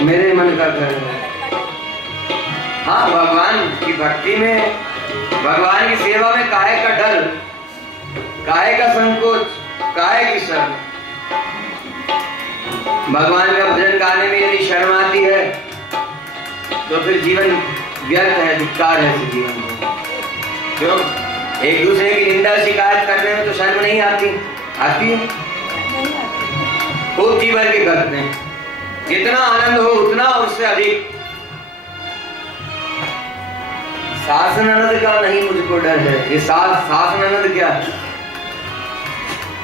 मेरे मन का घर है। हाँ, भगवान की भक्ति में, भगवान की सेवा में काहे का डर, काहे का संकोच, काहे की शर्म। भगवान का भजन गाने में यदि शर्म आती है तो फिर जीवन व्यर्थ है, धिक्कार है इस जीवन में। क्यों? एक दूसरे की निंदा शिकायत करने में तो शर्म नहीं आती? आती है, खूब जीवन के करते हैं। जितना आनंद हो उतना उससे अधिक। सास ननद का नहीं मुझको डर है। ये सास ननद क्या,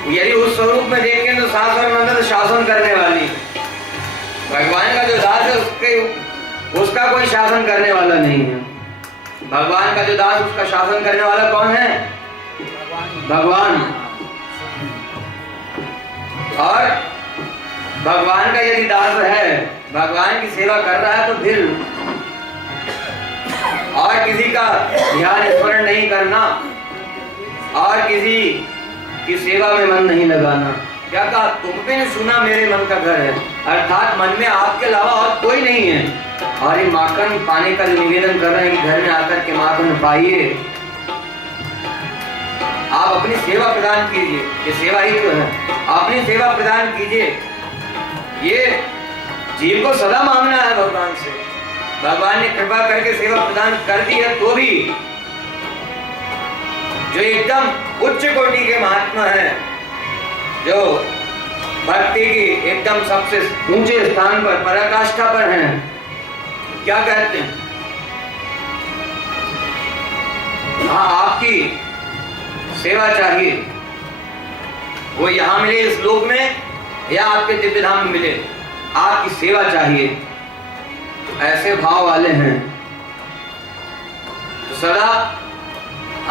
यदि उस स्वरूप में देखें तो सास और ननद शासन करने वाली। भगवान का जो दास है उसका कोई शासन करने वाला नहीं है। भगवान का जो दास उसका शासन करने वाला कौन है? भगवान। और भगवान का यदि दास है, भगवान की सेवा कर रहा है तो फिर और किसी का ध्यान स्मरण नहीं करना और किसी की सेवा में मन नहीं लगाना। क्या कहा? तुमने सुना मेरे मन का घर है, अर्थात मन में आपके अलावा और कोई नहीं है। और ये माखन पाने का जो निवेदन कर रहे हैं कि घर में आकर के माखन पाइए, आप अपनी सेवा प्रदान कीजिए। ये सेवा ही तो है, अपनी सेवा प्रदान कीजिए। ये जीव को सदा मांगना है भगवान से। भगवान ने कृपा करके सेवा प्रदान कर दी है तो भी जो एकदम उच्च कोटि के महात्मा है, जो भक्ति की एकदम सबसे ऊंचे स्थान पर पराकाष्ठा पर हैं, क्या कहते हैं? हाँ, आपकी सेवा चाहिए, वो यहां मिले इस लोक में या आपके दिव्य धाम में मिले, आपकी सेवा चाहिए। तो ऐसे भाव वाले हैं तो सदा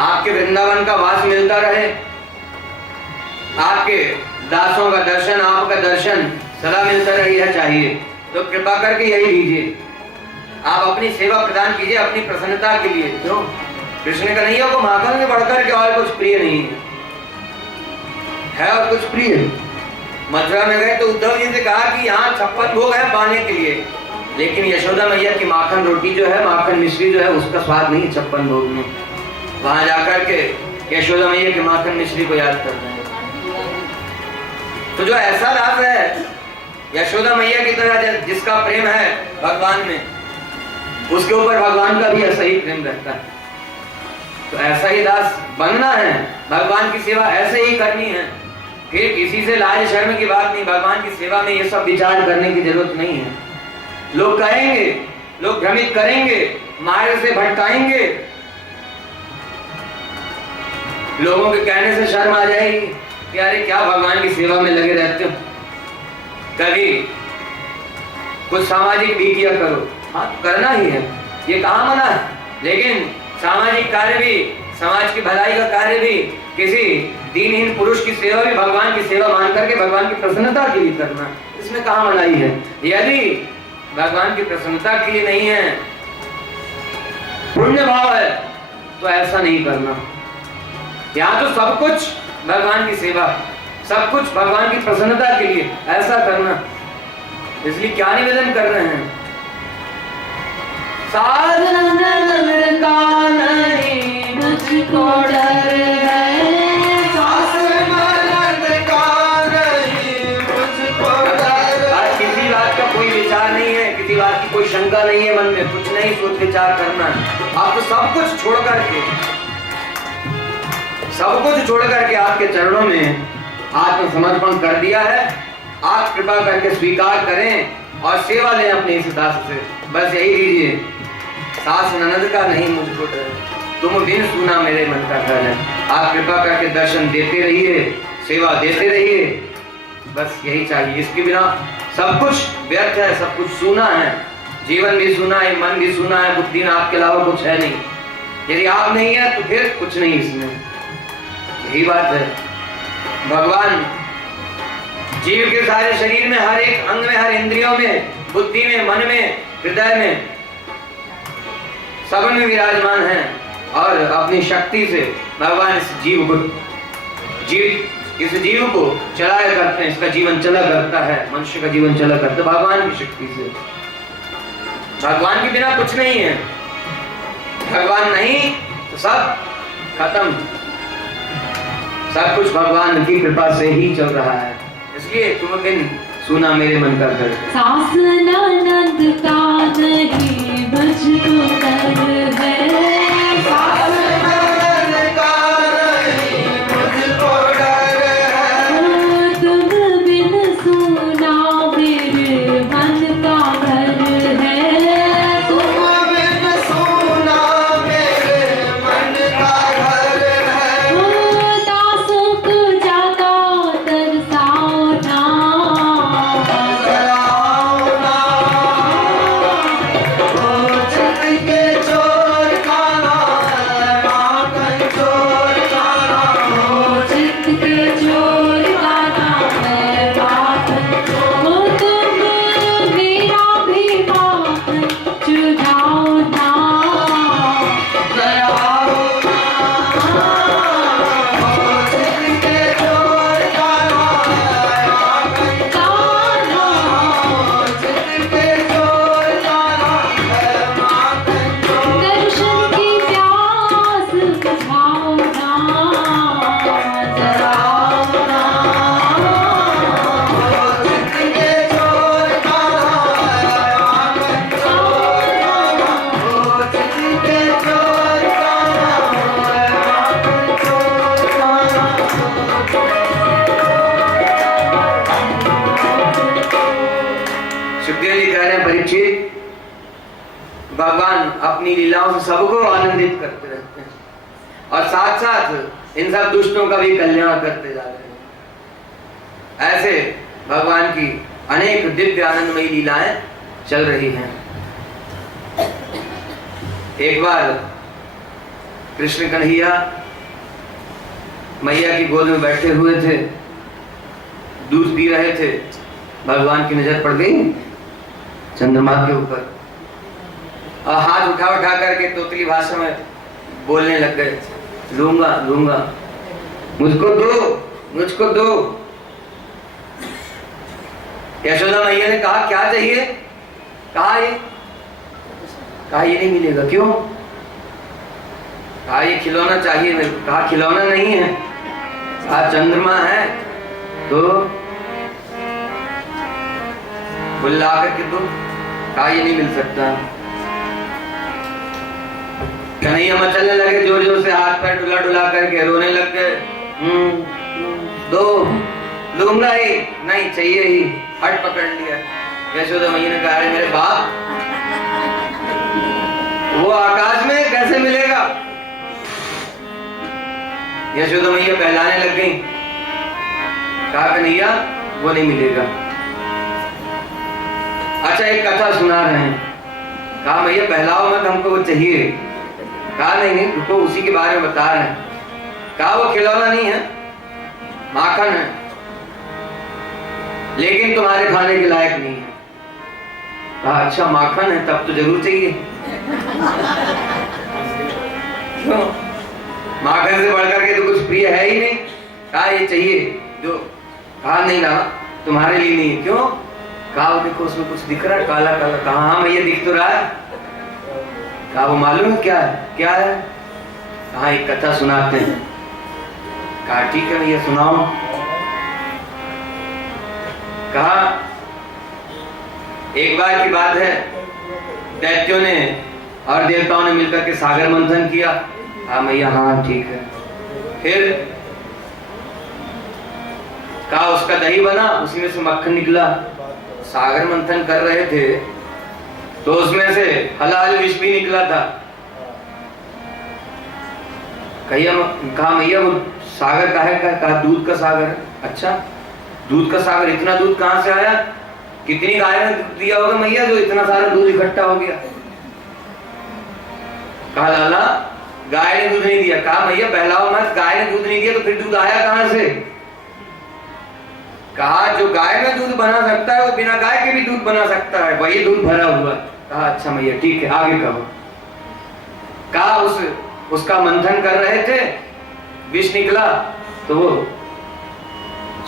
आपके वृंदावन का वास मिलता रहे, आपके दासों का दर्शन, आपका दर्शन सदा मिलता रही चाहिए। तो कृपा करके यही लीजिए, आप अपनी सेवा प्रदान कीजिए अपनी प्रसन्नता के लिए। क्यों? कृष्ण कन्हैया को माखन में बढ़कर के और कुछ प्रिय नहीं है और कुछ प्रिय। मथुरा में गए तो उद्धव जी से कहा कि यहाँ 56 भोग है पाने के लिए, लेकिन यशोदा मैया की माखन रोटी जो है, माखन मिश्री जो है, उसका स्वाद नहीं 56 भोग में। वहां जाकर के यशोदा मैया के माखन मिश्री को याद कर रहे हैं। तो जो ऐसा दास है यशोदा मैया की तरह, जिसका प्रेम है भगवान में, उसके ऊपर भगवान का भी ऐसा ही प्रेम रहता है। तो ऐसा ही दास बनना है, भगवान की सेवा ऐसे ही करनी है। फिर किसी से लाज शर्म की बात नहीं, भगवान की सेवा में ये सब विचार करने की जरूरत नहीं है। लोग कहेंगे, लोग भ्रमित करेंगे, मार्ग से भटकाएंगे, लोगों के कहने से शर्म आ जाएगी कि अरे क्या भगवान की सेवा में लगे रहते हो, कभी कुछ सामाजिक भी किया करो। हाँ, करना ही है, ये कहाँ मना है, लेकिन सामाजिक कार्य भी, समाज की भलाई का कार्य भी, किसी दीनहीन पुरुष की सेवा भी भगवान की सेवा मान करके भगवान की प्रसन्नता के लिए करना, इसमें कहाँ मनाही है। यदि भगवान की प्रसन्नता के लिए नहीं है, पुण्य भाव है, तो ऐसा नहीं करना। यहाँ तो सब कुछ भगवान की सेवा, सब कुछ भगवान की प्रसन्नता के लिए ऐसा करना। इसलिए क्या निवेदन कर रहे हैं, साधन का नहीं मुझको डर है, साधन का नहीं मुझको डर है। किसी बात का कोई विचार नहीं है, किसी बात की कोई शंका नहीं है मन में, कुछ नहीं सोच विचार करना। आप तो सब कुछ छोड़ करके, सब कुछ छोड़ करके आपके चरणों में आत्मसमर्पण कर दिया है। आप कृपा करके स्वीकार करें और सेवा लें अपने इस दास से। बस यही लीजिए, सास ननद का नहीं मुझको डर, तुम बिन सुना मेरे मन का घर है। आप कृपा करके दर्शन देते रहिए, सेवा देते रहिए, बस यही चाहिए। इसके बिना सब कुछ व्यर्थ है, सब कुछ सूना है। जीवन भी सूना है, मन भी सूना है, बुद्धि में आपके अलावा कुछ है नहीं। यदि आप नहीं है तो फिर कुछ नहीं इसमें, यही बात है। भगवान जीव के सारे शरीर में, हर एक अंग में, हर इंद्रियों में, बुद्धि में, मन में, हृदय में, सब में विराजमान है। और अपनी शक्ति से भगवान इस जीव को चलाया करते हैं, इसका जीवन चला करता है, मनुष्य का जीवन चला करता है भगवान की शक्ति से। भगवान के बिना कुछ नहीं है, भगवान नहीं तो सब खत्म। सब कुछ भगवान की कृपा से ही चल रहा है। इसलिए तुम बिन सुना मेरे मन का घर, सास ननद का नहीं मुझको डर है, सास ननद का नहीं मुझको डर है, तुम बिन सुना मेरे मन का घर है, तुम बिन सुना मेरे मन का घर है। दासों को ज्यादा तरसाओ ना, परीक्षित, भगवान अपनी लीलाओं से सबको आनंदित करते रहते हैं और साथ साथ इन सब दुष्टों का भी कल्याण करते जा रहे हैं। ऐसे भगवान की अनेक दिव्य आनंदमयी लीलाएं चल रही हैं। एक बार कृष्ण कन्हैया मैया की गोद में बैठे हुए थे, दूध पी रहे थे। भगवान की नजर पड़ गई चंद्रमा के ऊपर और हाथ उठा उठा करके तोतली भाषा में बोलने लग गए, लूंगा लूंगा, मुझको दो, मुझको दो। यशोदा मैया ने कहा क्या चाहिए? कहा ये नहीं मिलेगा। क्यों? कहा ये खिलौना चाहिए मेरे को। कहा खिलौना नहीं है, कहा चंद्रमा है तो बुला करके दो। कहा ये नहीं मिल सकता। कन्हैया मचलने लगे, जोर जोर से हाथ पैर डुला डुला करके रोने लग गए। दो, लूंगा ही नहीं, चाहिए ही। हट पकड़ लिया। यशोदा मैया ने कहा, अरे मेरे बाप, वो आकाश में कैसे मिलेगा? यशोदा मैया बहलाने लग गई। कहा कन्हैया वो नहीं मिलेगा। अच्छा एक कथा सुना रहे हैं। कहा मैया बहलाओ मत, हमको वो चाहिए। कहा नहीं नहीं रुको, उसी के बारे में बता रहे हैं। कहा वो खिलौना नहीं है, माखन है, लेकिन तुम्हारे खाने के लायक नहीं है। कहा अच्छा माखन है, तब तो जरूर चाहिए। क्यों? माखन से बढ़कर के तो कुछ प्रिय है ही नहीं। कहा ये चाहिए जो। कहा नहीं ना, तुम्हारे लिए नहीं है। क्यों? कहा वो देखो उसमें कुछ दिख रहा है काला काला। कहा हाँ भैया दिख तो रहा है। कहा वो मालूम है क्या है? क्या है? कहा एक कथा सुनाते हैं। कहा ठीक है भैया सुनाओ। कहा एक बार की बात है, दैत्यों ने और देवताओं ने मिलकर के सागर मंथन किया। हाँ भैया हाँ ठीक है। फिर कहा उसका दही बना, उसी में से मक्खन निकला। सागर मंथन कर रहे थे तो उसमें से हलाल विष भी निकला था। कहा मैया वो सागर का है? कहा दूध का सागर है। अच्छा दूध का सागर, इतना दूध कहां से आया? कितनी गाय ने दिया होगा मैया जो इतना सारा दूध इकट्ठा हो गया? कहा लाला गाय ने दूध नहीं दिया। कहा मैया बहलाओ मत, गाय ने दूध नहीं दिया तो फिर दूध आया कहां से? कहा जो गाय में दूध बना सकता है वो बिना गाय के भी दूध बना सकता है, वही दूध भरा हुआ। कहा अच्छा मैया ठीक है, आगे कहो। कहा उसका मंथन कर रहे थे, विष निकला तो वो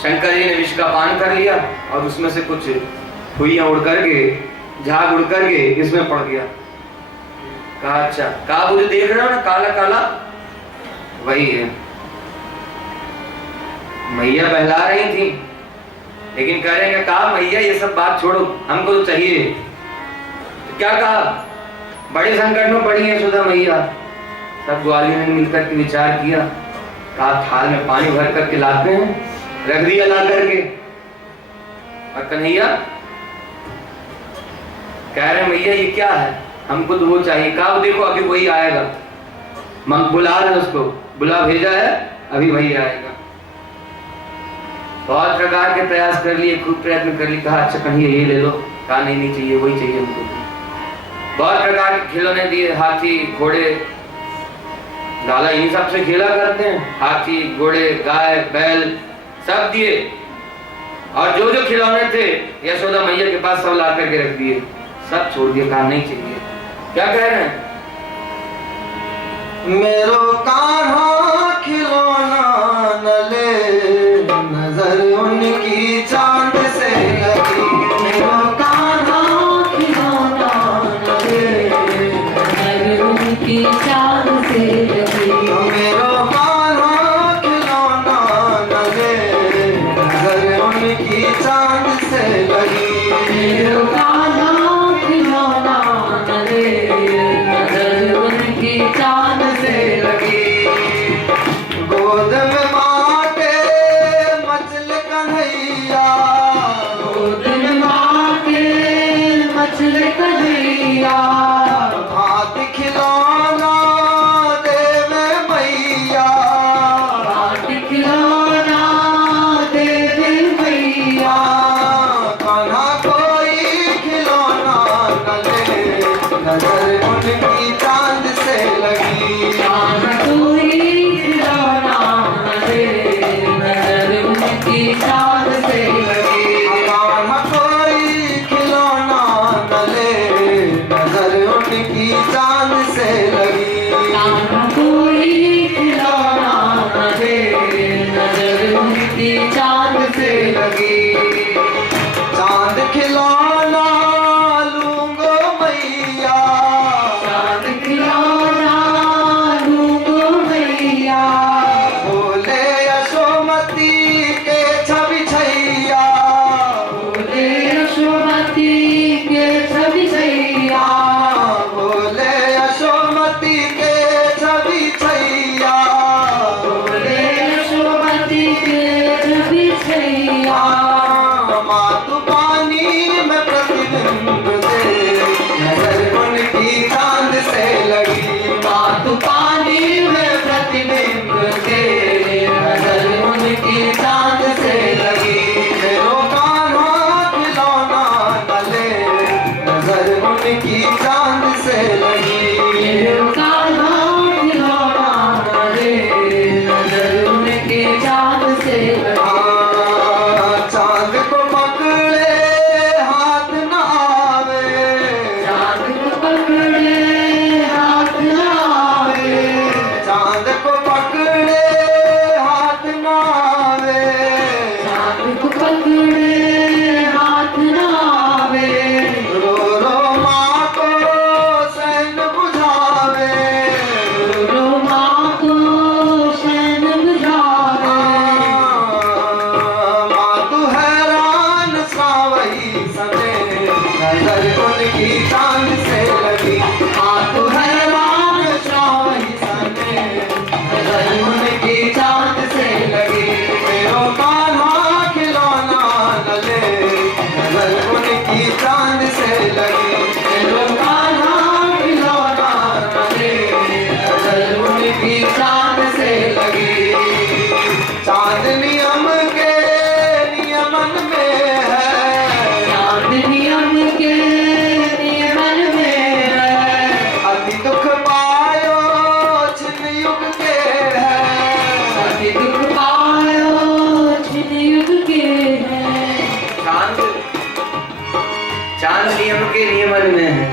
शंकर जी ने विष का पान कर लिया और उसमें से कुछ फुइयां उड़ करके, झाग उड़ करके इसमें पड़ गया। कहा अच्छा। कहा वो जो देख रहे हो ना काला काला, वही है। मैया बहला रही थी लेकिन कह रहे हैं। कहा मैया ये सब बात छोड़ो, हमको तो चाहिए। तो क्या कहा? बड़े संकट में पड़ी है सुधा मैया। सब ग्वालियर ने मिलकर के विचार किया। कहा थाल में पानी भर करके लाते हैं, रख दिया ला करके। और कन्हैया कह रहे मैया ये क्या है, हमको तो वो चाहिए। कहा देखो अभी वही आएगा, बुला रहे उसको, बुला भेजा है, अभी वही आएगा। बहुत प्रकार के प्रयास कर लिए, खूब प्रयत्न कर लिए। कहा अच्छा कन्हैया ये ले लो। कहा नहीं नहीं चाहिए, वही चाहिए हमको। बहुत प्रकार के खिलौने दिए, हाथी घोड़े, लाला इन्हीं सब से खेला करते हैं। हाथी घोड़े गाय बैल सब दिए, और जो जो खिलौने थे यशोदा मैया के पास सब ला करके रख दिए, सब छोड़ दिए। कहा नहीं चाहिए। क्या कह रहे हैं? मेरो कान्हा खिलौना न ले, नजर उनकी चांद से लगी। मेरो कान्हा खिलौना न ले, नजर उनकी चांद से लगी। मेरो कान्हा खिलौना न ले, नजर उनकी चांद से लगी। मेरो कान्हा खिलौना न ले, नजर उनकी चांद से लगी। गोद में माँ के मचल कन्हैया, गोद में माँ के मचल कन्हैया। हाथ खिलौना देवे मैया, हाथ खिलौना देवे मैया। कान्हा कोई खिलौना न ले, नजर उनकी चांद से लगी। कान्हा कोई खिलौना न ले, नजर उनकी चांद से लगी। कान्हा कोई खिलौना न ले, नजर उनकी चांद से लगी। कान्हा कोई खिलौना न ले, नजर उनकी चांद से लगी। चांद खिलौना लूंगो मैया, चांद खिलौना लूंगो के बिछैया मातु पानी में प्रतिबिंब दे नजर उनकी चांद से लगी मातु पानी में प्रतिबिंब दे नजर उनकी चांद से लगी मेरो कान्हा खिलौना न ले नजर उनकी चांद से लगी मेरो कान्हा खिलौना न ले नजर उनके चांद से लगी चांद को पकड़े हाथ न आवे चांद को पकड़े हाथ न आवे चांद को पकड़े हाथ न आवे चांद को पकड़े हाथ न आवे रो रो माँ को सैन बुझावे रो माँ को शैन बुझावे मातु हैरान सावही सने नजर उनकी चांद से लगी मातु हैरान सावही सने नजर उनकी चांद से लगी मेरो कान्हा खिलौना न ले नजर उनकी चांद से लगी मेरो कान्हा खिलौना न ले नजर उनकी चांद से लगी चांद नियम के नियमन में है चांद नियम के नियमन में है अति दुख पायो छिन युग के है अति दुख पायो छिन युग के है चांद चांद नियम के नियमन में है।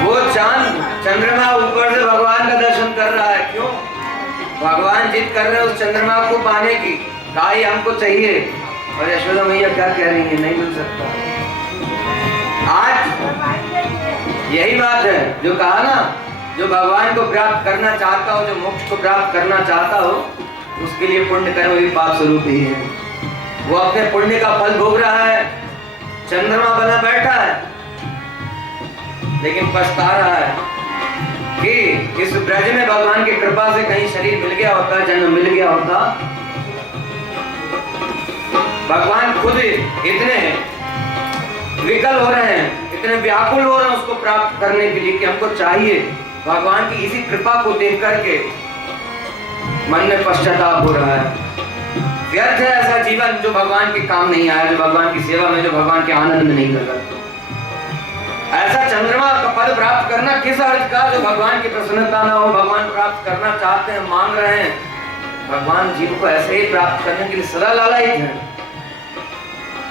वो चांद चंद्रमा ऊपर से भगवान का दर्शन कर रहा है। क्यों? भगवान जिद कर रहे हैं उस चंद्रमा को पाने की, काई हमको चाहिए। और यशोदा मैया क्या कह रही है? नहीं मिल सकता। आज यही बात है जो कहा ना, जो भगवान को प्राप्त करना चाहता हो, जो मोक्ष को प्राप्त करना चाहता हो, उसके लिए पुण्य कर्म भी पाप स्वरूप ही है। वो अपने पुण्य का फल भोग रहा है, चंद्रमा बना बैठा है, लेकिन पछता रहा है कि इस ब्रज में भगवान की कृपा से कहीं शरीर मिल गया होता, जन्म मिल गया होता। भगवान खुद इतने विकल हो रहे हैं, इतने व्याकुल हो रहे हैं उसको प्राप्त करने के लिए कि हमको चाहिए। भगवान की इसी कृपा को देख करके मन में पश्चाताप हो रहा है। व्यर्थ है ऐसा जीवन जो भगवान के काम नहीं आया, जो भगवान की सेवा में, जो भगवान के आनंद में नहीं लगा। ऐसा चंद्रमा का पद प्राप्त करना किस अर्थ का, जो भगवान की प्रसन्नता ना हो। भगवान प्राप्त करना चाहते हैं, मांग रहे हैं, भगवान जीव को ऐसे ही प्राप्त करने के लिए सदा लालायित है।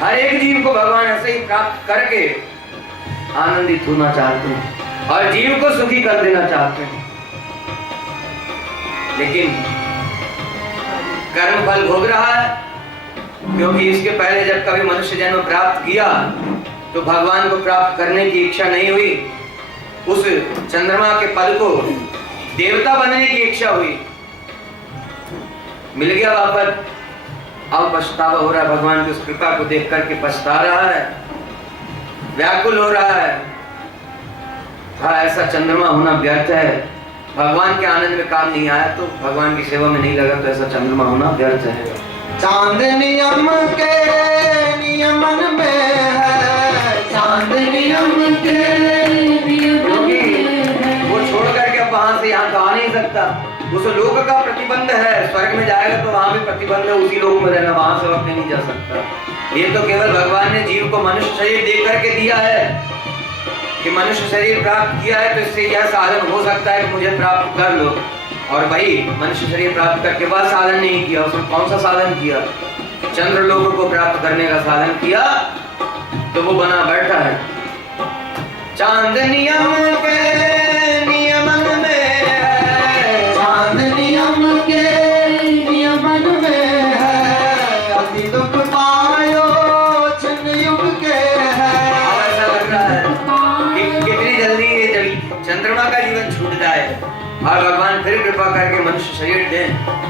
हर एक जीव को भगवान ऐसे ही प्राप्त करके आनंदित होना चाहते हैं और जीव को सुखी कर देना चाहते हैं। लेकिन कर्म फल भोग रहा है, क्योंकि इसके पहले जब कभी मनुष्य जन्म प्राप्त किया तो भगवान को प्राप्त करने की इच्छा नहीं हुई। उस चंद्रमा के पद को देवता बनने की इच्छा हुई, मिल गया वापस। अब पछतावा हो रहा है, भगवान की उस कृपा को देख करके पछता रहा है, व्याकुल हो रहा है। हाँ, ऐसा चंद्रमा होना व्यर्थ है। भगवान के आनंद में काम नहीं आया तो, भगवान की सेवा में नहीं लगा तो ऐसा चंद्रमा होना व्यर्थ है। चांद नियम के नियमन में है, चांद नियम के नियमन में है वो छोड़ करके अब वहां से यहाँ तो आ नहीं सकता। उस लोक का प्रतिबंध है, स्वर्ग में जाएगा तो वहां भी प्रतिबंध है, उसी लोक में रहना, वहां से वक्त नहीं जा सकता। ये तो केवल भगवान ने जीव को मनुष्य शरीर दे करके दिया है कि मनुष्य शरीर प्राप्त किया है तो इससे यह साधन हो सकता है कि मुझे प्राप्त कर लो। और भाई मनुष्य शरीर प्राप्त करके बाद साधन नहीं किया, उसने कौन सा साधन किया? चंद्र लोक को प्राप्त करने का साधन किया, तो वो बना बैठा है। चांद नियम के नियमन में है, चांद नियम के नियमन में है, अति दुख पायो छिन युग के है। अब ऐसा लग रहा है कि कितनी जल्दी ये चंद्रमा का जीवन छूट जाए और भगवान फिर कृपा करके मनुष्य शरीर दें।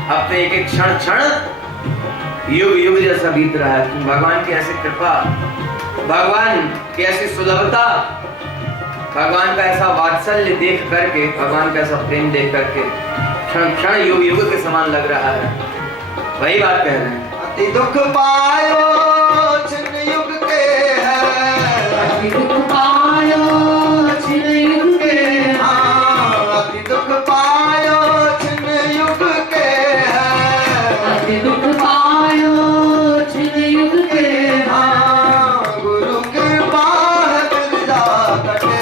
अब तो एक एक क्षण क्षण युग युग जैसा बीत रहा है। भगवान की ऐसी कृपा, भगवान की ऐसी सुलभता भगवान का ऐसा वात्सल्य देख करके, भगवान का ऐसा प्रेम देख करके क्षण क्षण युग युग के समान लग रहा है। वही बात कह रहे हैं। अति दुख पायो छिन्न युग के है, अति दुख पायो छिन्न युग के, हाँ अति दुख पायो छिन्न युग के है, अति दुख पायो छिन्न युग के, हाँ गुरु कृपा है बिरजा कटे,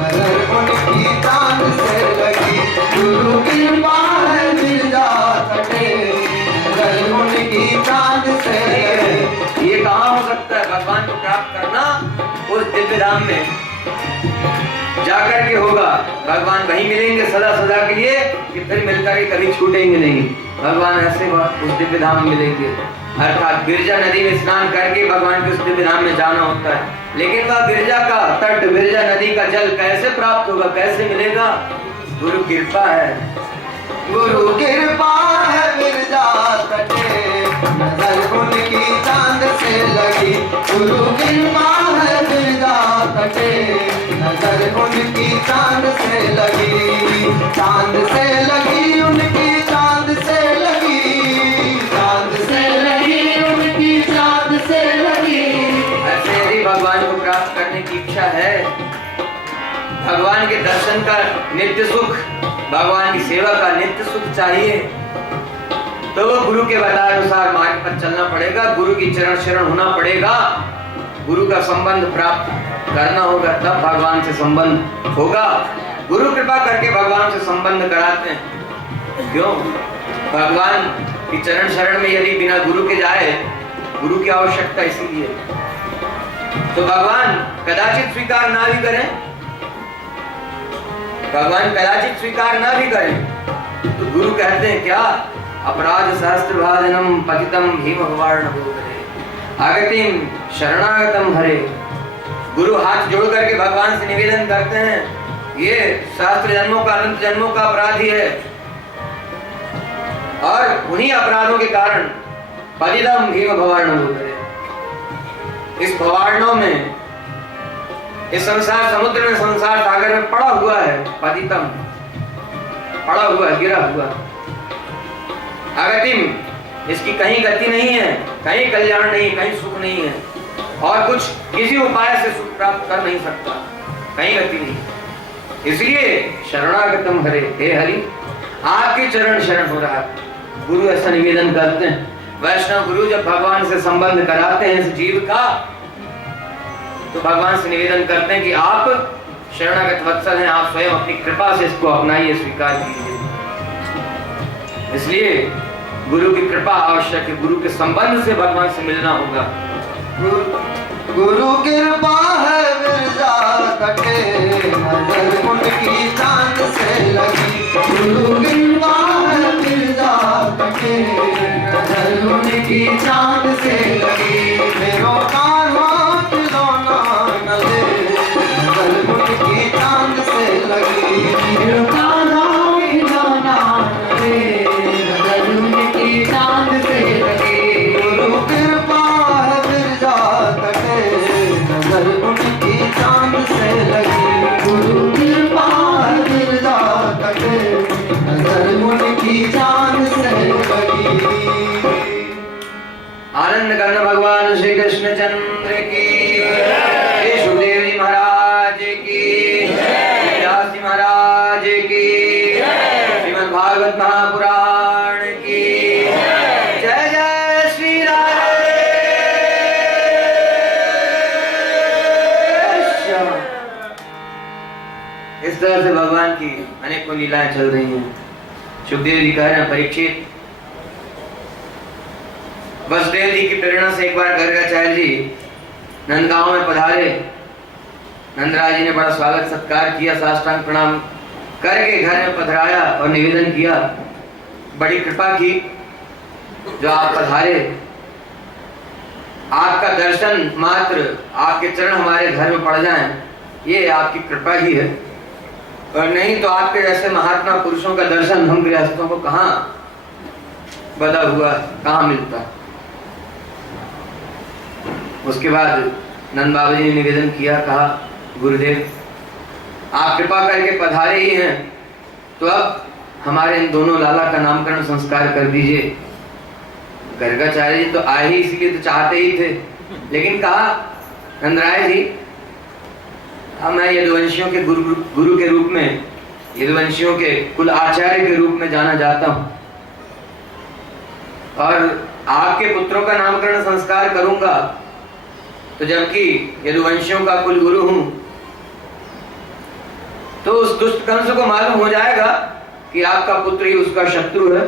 नजर उनकी चांद से लगी, गुरु कृपा है बिरजा कटे, नजर उनकी चांद से लगी। ये कहाँ हो सकता है? भगवान को प्राप्त करना उस दिव्य धाम में जाकर के होगा। भगवान वहीं मिलेंगे सदा सदा के लिए, कि फिर मिलकर के कभी छूटेंगे नहीं। भगवान ऐसे उस दिव्य धाम में मिलेंगे, अर्थात बिरजा नदी में स्नान करके भगवान के उस दिव्य धाम में जाना होता है। लेकिन वह बिरजा का तट, बिरजा नदी का जल कैसे प्राप्त होगा, कैसे मिलेगा? गुरु कृपा है, गुरु कृपा है बिरजा कटे, नजर उनकी चांद से लगी, गुरु कृपा है बिरजा कटे, नजर उनकी चांद से लगी, चांद से लगी उनकी चांद से लगी, चांद से लगी उनकी चांद से लगी। ऐसे यदि भगवान को प्राप्त करने की इच्छा है, भगवान के दर्शन का नित्य सुख, भगवान की सेवा का नित्य सुख चाहिए, तो वो गुरु के बताए अनुसार मार्ग पर चलना पड़ेगा, गुरु की चरण शरण होना पड़ेगा, गुरु का संबंध प्राप्त करना होगा, तब भगवान से संबंध होगा। गुरु कृपा करके भगवान से संबंध कराते हैं। क्यों? भगवान की चरण शरण में यदि बिना गुरु के जाए, गुरु की आवश्यकता इसीलिए, तो भगवान कदाचित स्वीकार ना भी करें, भगवान कदाचित स्वीकार ना भी करें, तो गुरु कहते हैं क्या? अपराध सहस्त्र भाजनम पतितम भीमवार्ण आगतिम शरणागतम हरे। गुरु हाथ जोड़ करके भगवान से निवेदन करते हैं, ये सहस्त्र जन्मों का, अनंत जन्मों का अपराधी है, और उन्हीं अपराधों के कारण पतितम भीमवार्ण, इस भवार्णों में, इस संसार समुद्र में, संसार सागर में पड़ा हुआ है, पतितम पड़ा हुआ है, गिरा हुआ। अगतिम, इसकी कहीं गति नहीं है, कहीं कल्याण नहीं, कहीं सुख नहीं है, और कुछ किसी उपाय से सुख प्राप्त कर नहीं सकता, कहीं गति नहीं। इसलिए शरणागतम हरे, हे हरि आपके चरण शरण हो रहा है। गुरु ऐसा निवेदन करते हैं। वैष्णव गुरु जब भगवान से संबंध कराते हैं इस जीव का, तो भगवान से निवेदन करते हैं कि आप शरणागत वत्सल हैं, आप स्वयं अपनी कृपा से इसको अपनाइए, स्वीकार कीजिए। इसलिए गुरु की कृपा आवश्यक है, गुरु के संबंध से भगवान से मिलना होगा। गुरु कृपा है बिरजा कटे, नजर उनकी चांद से लगी, गुरु कृपा है बिरजा कटे, नजर उनकी चांद से लगी, मेरो कान्हा खिलौना न ले, नजर उनकी चांद से लगी, मेरो कान्हा खिलौना न ले, नजर उनकी चांद से लगी, गुरु कृपा है बिरजा कटे, नजर उनकी चांद से लगी, गुरु कृपा है बिरजा कटे, नजर उनकी चांद से लगी। आनंद कर्ण भगवान श्री कृष्ण चंद्र की, श्री सुखदेव जी महाराज की, व्यास जी महाराज की, श्रीमद् भागवत महापुराण की जय जय श्री राधे श्याम। इस तरह से भगवान की अनेकों लीलाएं चल रही हैं। सुखदेव जी कह रहे हैं, परीक्षित, वसुदेव जी की प्रेरणा से एक बार गर्गाचार्य जी नंदगांव में पधारे। नंदराज जी ने बड़ा स्वागत सत्कार किया, साष्टांग प्रणाम करके घर में पधराया और निवेदन किया, बड़ी कृपा की जो आप पधारे, आपका दर्शन मात्र, आपके चरण हमारे घर में पड़ जाएं, ये आपकी कृपा ही है, और नहीं तो आपके जैसे महात्मा पुरुषों का दर्शन हम गृहस्थों को कहाँ बदा हुआ, कहाँ मिलता। उसके बाद नंद बाबा जी ने निवेदन किया, कहा गुरुदेव आप कृपा करके पधारे ही हैं, तो अब हमारे इन दोनों लाला का नामकरण संस्कार कर दीजिए। गर्गाचार्य जी तो आए ही इसलिए तो चाहते ही थे, लेकिन कहा नंदराय जी, अब मैं यदुवंशियों के गुरु के रूप में, यदुवंशियों के कुल आचार्य के रूप में जाना जाता हूं, और आपके पुत्रों का नामकरण संस्कार करूंगा, तो जबकि यदुवंशियों का कुल गुरु हूं, तो उस दुष्ट कंस को मालूम हो जाएगा कि आपका पुत्र ही उसका शत्रु है,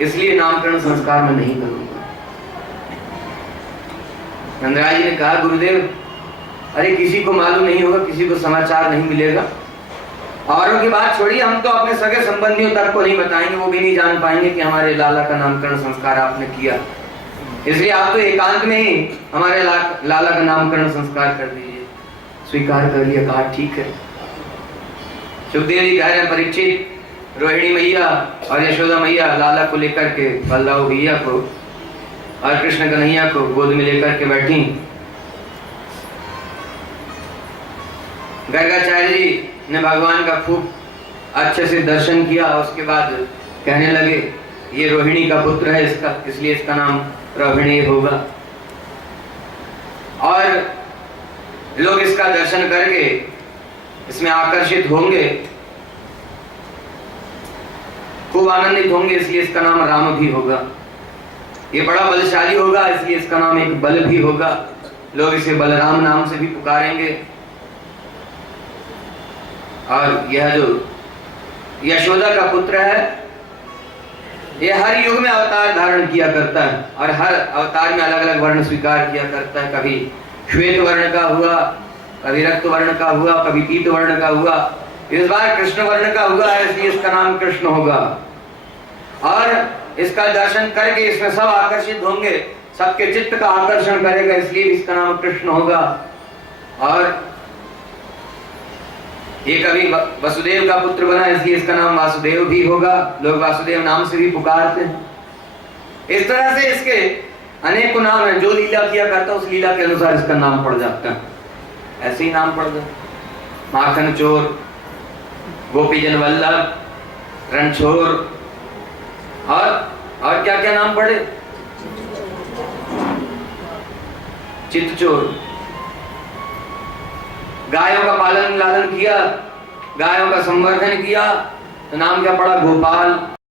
इसलिए नामकरण संस्कार मैं नहीं करूंगा। नंदराज जी ने कहा गुरुदेव, अरे किसी को मालूम नहीं होगा, किसी को समाचार नहीं मिलेगा, औरों की बात छोड़िए, हम तो अपने सगे संबंधियों तक को नहीं बताएंगे, वो भी नहीं जान पाएंगे कि हमारे लाला का नामकरण संस्कार आपने किया, इसलिए आप तो एकांत में ही हमारे लाला का नामकरण संस्कार कर दीजिए। स्वीकार कर लिया, कहा ठीक है। सुखदेव जी कह रहे हैं, परीक्षित, रोहिणी मैया और यशोदा मैया लाला को लेकर के बलराव भैया को और कृष्ण कन्हैया को गोद में लेकर के बैठी। गर्गाचार्य जी ने भगवान का खूब अच्छे से दर्शन किया, उसके बाद कहने लगे ये रोहिणी का पुत्र है इसका, इसलिए इसका नाम रोहिणी होगा। और लोग इसका दर्शन करके इसमें आकर्षित होंगे, खूब आनंदित होंगे, इसलिए इसका नाम राम भी होगा। ये बड़ा बलशाली होगा, इसलिए इसका नाम एक बल भी होगा, लोग इसे बलराम नाम से भी पुकारेंगे। और यह जो यशोदा का पुत्र है, ये हर युग में अवतार धारण किया करता है और हर अवतार में अलग अलग वर्ण स्वीकार किया करता है। कभी श्वेत वर्ण का हुआ, कभी रक्त वर्ण का हुआ, कभी पीत वर्ण का हुआ, इस बार कृष्ण वर्ण का हुआ है, इसलिए इसका नाम कृष्ण होगा। और इसका दर्शन करके इसमें सब आकर्षित होंगे, सबके चित्त का आकर्षण करेगा, इसलिए इसका नाम कृष्ण होगा। और ये कभी वसुदेव का पुत्र बना, इसलिए इसका नाम वासुदेव भी होगा, लोग वासुदेव नाम से भी पुकारते हैं। इस तरह से इसके अनेक नाम है, जो लीला किया करता है उस लीला के अनुसार इसका नाम पड़ जाता है, ऐसे ही नाम पड़ जाता। माखन चोर, गोपीजन वल्लभ, रणछोर, और क्या क्या नाम पड़े, चित्तचोर। गायों का पालन लालन किया, गायों का संवर्धन किया, तो नाम क्या पड़ा, गोपाल।